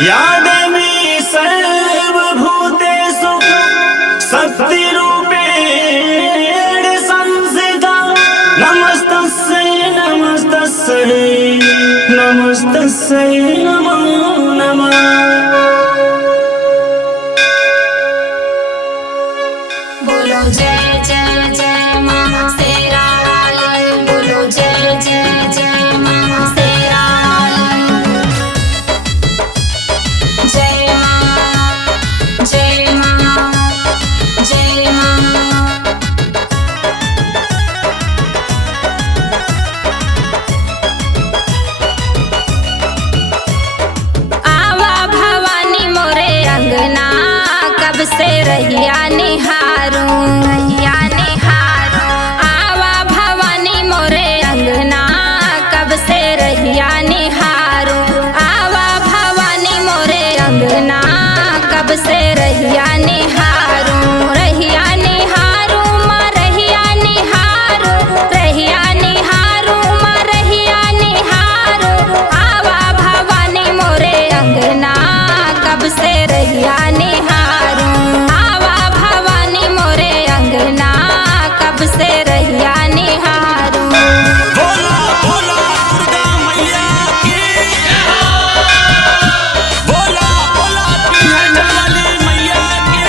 या देवी सर्वभूतेषु शक्तिरूपेण संस्थिता नमस्तस्यै नमस्तस्यै नमस्तस्यै नमो नमः। बोलो जय जय जय मां शेरा वाली, बोलो जय जय जय मां शेरा वाली। जय मां जय मां जय मां। आवा भवानी मोरे अंगना, कब से रहिया निहारूं रहिया निहारूं। आवा भवानी मोरे अंगना, कब से रहिया निहारूं। आवा भवानी मोरे अंगना, कब से रहिया निहारूं रहिया निहारूं मां रहिया निहारूं रहिया निहारूं मां रहिया निहारूं। आवा भवानी मोरे अंगना, कब से रहिया निहारूं। आवा भवानी मोरे अंगना, कब से रहिया निहारूं। बोला बोला दुर्गा मैया की बोला बोला पिंड वाली मैया की।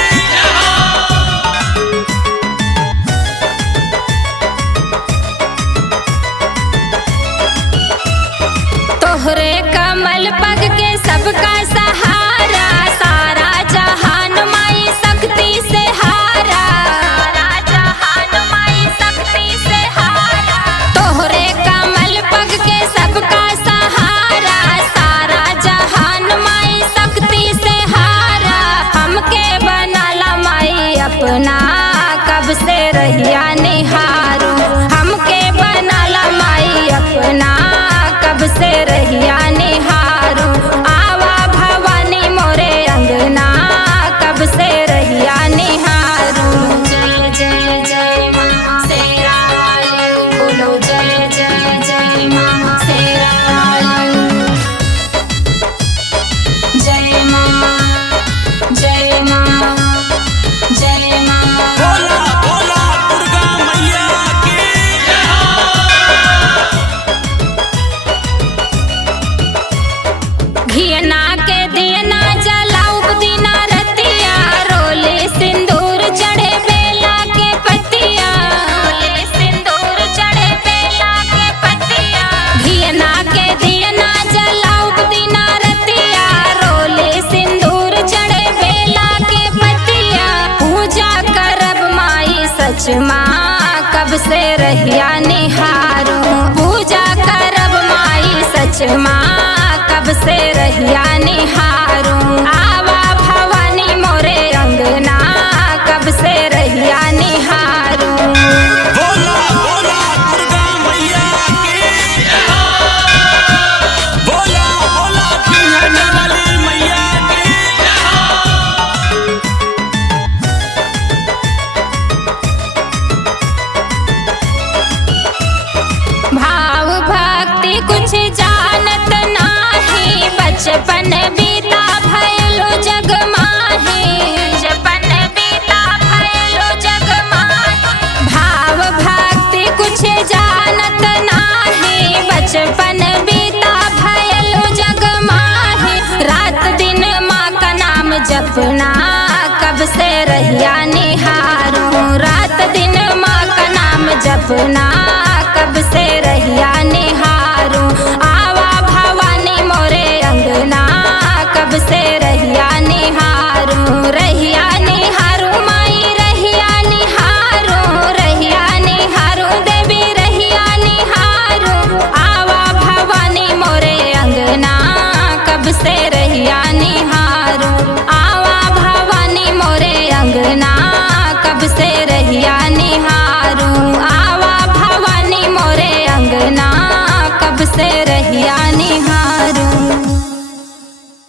तोहरे कमल पग के सबका सहारा, सारा जहान माई शक्ति से हारा सारा जहान माई शक्ति से हारा। तोहरे कमल पग के सबका सहारा, सारा जहान माई शक्ति से हारा। हमके बनाला माई अपना, कब से रहिया निहारूं। हमके बनाला माई अपना, कब से रहिया निहारूं। आवा भवानी मोरे अंगना, कब से रहिया निहारूं। जय जय जय मां शेरा वाली, बोलो जय जय जय मां शेरा वाली। जय मां जय मां जय मां। बोला बोला दुर्गा मैया की घियना के दियना जलाऊब दिना रतिया, रोले सिंदूर चढ़े बेला के पतिया रोले सिंदूर चढ़े बेला के पतिया। घियना के दियना जलाऊब दिना रतिया, रोले सिंदूर चढ़े बेला के पतिया। पूजा करब माई सच माँ, कब से रहिया निहारूं। पूजा करब माई सच माँ, कब से रहिया निहारूं। आवा भवानी मोरे अंगना, कब से रहिया निहारूं। बोला बोला दुर्गा मैया की बोला बोला पिंड वाली मैया की। भाव भक्ति कुछ जानत नाही, बचपन बीता भयलो जग माही बचपन बीता भयलो जग माही। भाव भक्ति कुछ जानत नाही, बचपन बीता भयलो जग माही। रात दिन माँ का नाम जपना, कब से रहिया निहारूं। रात दिन माँ का नाम जपना,